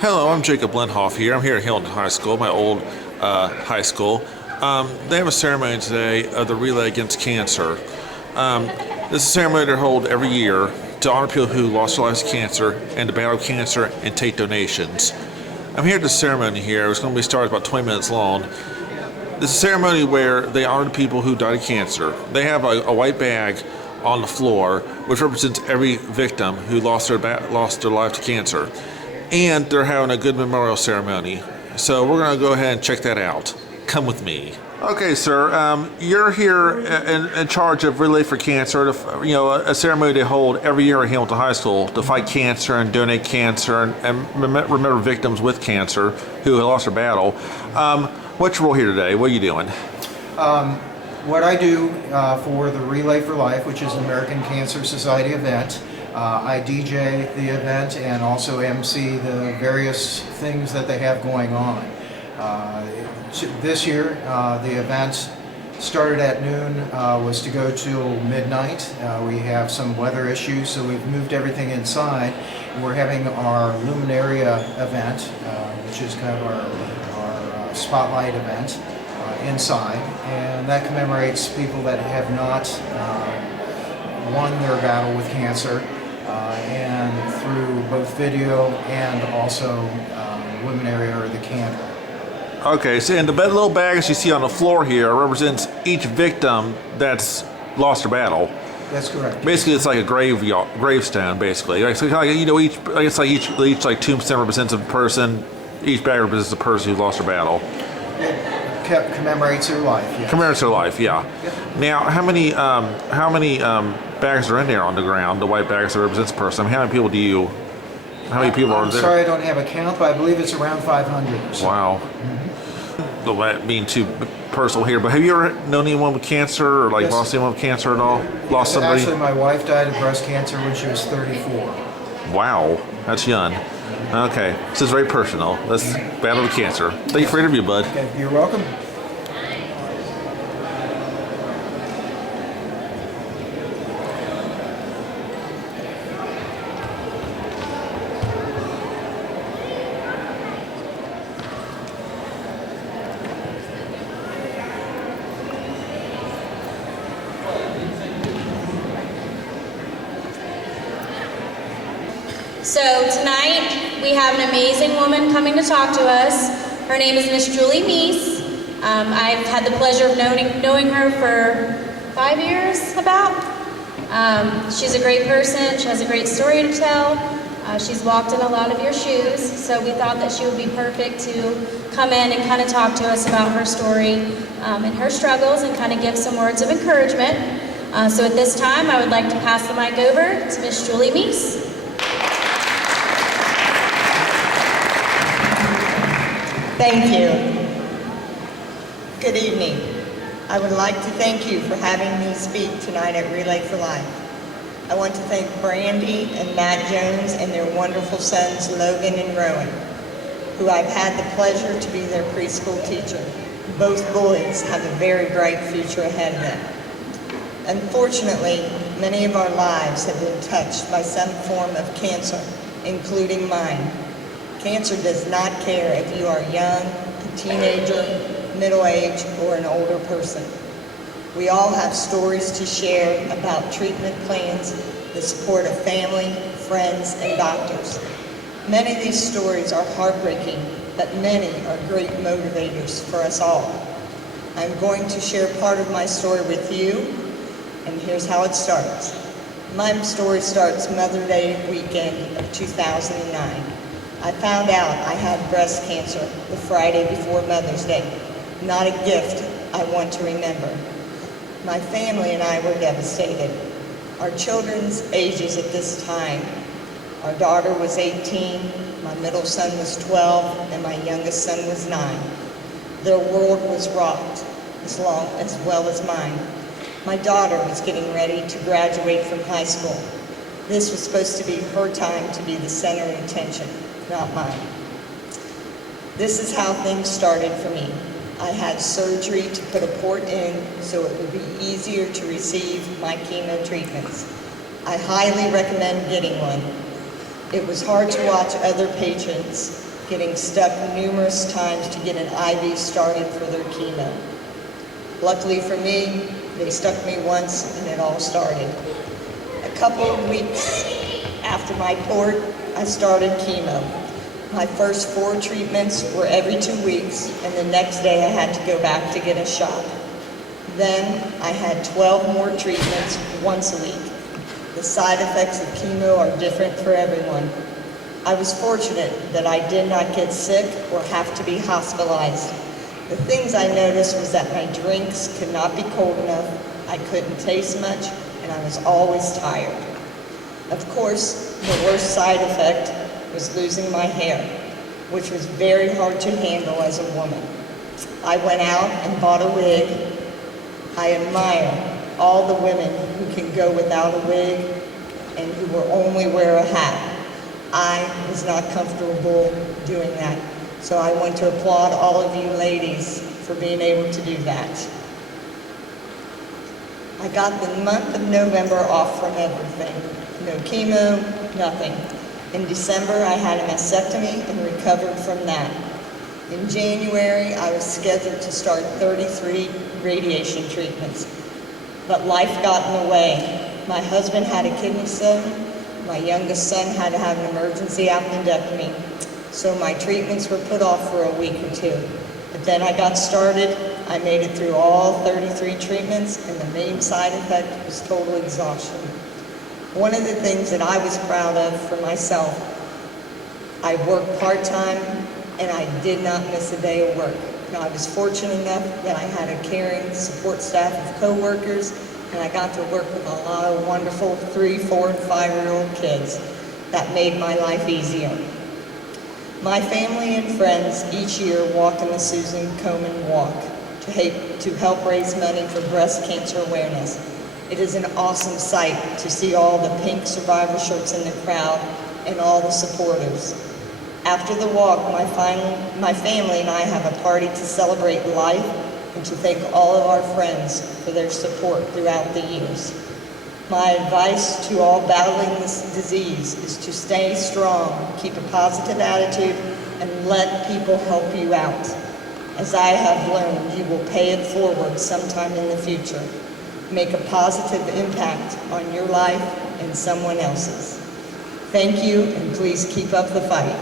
Hello, I'm Jacob Lenhoff here. I'm here at Hamilton High School, my old high school. They have a ceremony today of the Relay Against Cancer. This is a ceremony they hold every year to honor people who lost their lives to cancer and to battle cancer and take donations. I'm here at the ceremony here. It's going to be started about 20 minutes long. This is a ceremony where they honor the people who died of cancer. They have a white bag on the floor, which represents every victim who lost their life to cancer. And they're having a good memorial ceremony. So we're going to go ahead and check that out. Come with me. Okay, sir. You're here in charge of Relay for Cancer, a ceremony they hold every year at Hamilton High School to fight cancer and donate cancer and remember victims with cancer who have lost their battle. What's your role here today? What are you doing? What I do for the Relay for Life, which is an American Cancer Society event, I DJ the event and also MC the various things that they have going on. This year, the event started at noon, was to go till midnight. We have some weather issues, so we've moved everything inside. We're having our Luminaria event, which is kind of our spotlight event inside, and that commemorates people that have not won their battle with cancer. And through both video and also Luminaria or the candle. Okay, so and the little bags you see on the floor here represents each victim that's lost their battle. That's correct. Basically, it's like a gravestone. Basically, like, so each like tombstone represents a person. Each bag represents a person who lost their battle. It commemorates their life. Yes. Commemorates their life. Yeah. Yep. Now, how many bags are in there on the ground? The white bags that represents a person. I mean, how many people are I'm there? sorry, I don't have a count, but I believe it's around 500 or so. Wow. Mm-hmm. That being too personal here, but have you ever known anyone with cancer or Yes. lost anyone with cancer at all? Lost somebody? Actually, my wife died of breast cancer when she was 34. Wow, that's young. Okay, this is very personal. Let's battle the cancer. Thank you for the interview, bud. Okay, you're welcome. So tonight we have an amazing woman coming to talk to us. Her name is Miss Julie Meese. I've had the pleasure of knowing her for 5 years about. She's a great person. She has a great story to tell. She's walked in a lot of your shoes, so we thought that she would be perfect to come in and kind of talk to us about her story and her struggles and kind of give some words of encouragement. So at this time, I would like to pass the mic over to Miss Julie Meese. Thank you. Good evening. I would like to thank you for having me speak tonight at Relay for Life. I want to thank Brandy and Matt Jones and their wonderful sons Logan and Rowan, who I've had the pleasure to be their preschool teacher. Both boys have a very bright future ahead of them. Unfortunately, many of our lives have been touched by some form of cancer, including mine. Cancer does not care if you are young, a teenager, middle-aged, or an older person. We all have stories to share about treatment plans, the support of family, friends, and doctors. Many of these stories are heartbreaking, but many are great motivators for us all. I'm going to share part of my story with you, and here's how it starts. My story starts Mother's Day weekend of 2009. I found out I had breast cancer the Friday before Mother's Day. Not a gift I want to remember. My family and I were devastated. Our children's ages at this time, our daughter was 18, my middle son was 12, and my youngest son was 9. Their world was rocked, as well as mine. My daughter was getting ready to graduate from high school. This was supposed to be her time to be the center of attention, not mine. This is how things started for me. I had surgery to put a port in so it would be easier to receive my chemo treatments. I highly recommend getting one. It was hard to watch other patients getting stuck numerous times to get an IV started for their chemo. Luckily for me, they stuck me once and it all started. A couple of weeks after my port, I started chemo. My first 4 treatments were every 2 weeks, and the next day I had to go back to get a shot. Then I had 12 more treatments once a week. The side effects of chemo are different for everyone. I was fortunate that I did not get sick or have to be hospitalized. The things I noticed was that my drinks could not be cold enough, I couldn't taste much, and I was always tired. Of course, the worst side effect was losing my hair, which was very hard to handle as a woman. I went out and bought a wig. I admire all the women who can go without a wig and who will only wear a hat. I was not comfortable doing that. So I want to applaud all of you ladies for being able to do that. I got the month of November off from everything. No chemo, nothing. In December, I had a mastectomy and recovered from that. In January, I was scheduled to start 33 radiation treatments, but life got in the way. My husband had a kidney stone. My youngest son had to have an emergency appendectomy, so my treatments were put off for a week or 2. But then I got started. I made it through all 33 treatments, and the main side effect was total exhaustion. One of the things that I was proud of for myself, I worked part-time and I did not miss a day of work. Now, I was fortunate enough that I had a caring support staff of co-workers, and I got to work with a lot of wonderful 3, 4, and 5-year-old kids. That made my life easier. My family and friends each year walk in the Susan Komen Walk to help raise money for breast cancer awareness. It is an awesome sight to see all the pink survivor shirts in the crowd and all the supporters. After the walk, my family and I have a party to celebrate life and to thank all of our friends for their support throughout the years. My advice to all battling this disease is to stay strong, keep a positive attitude, and let people help you out. As I have learned, you will pay it forward sometime in the future. Make a positive impact on your life and someone else's. Thank you, and please keep up the fight.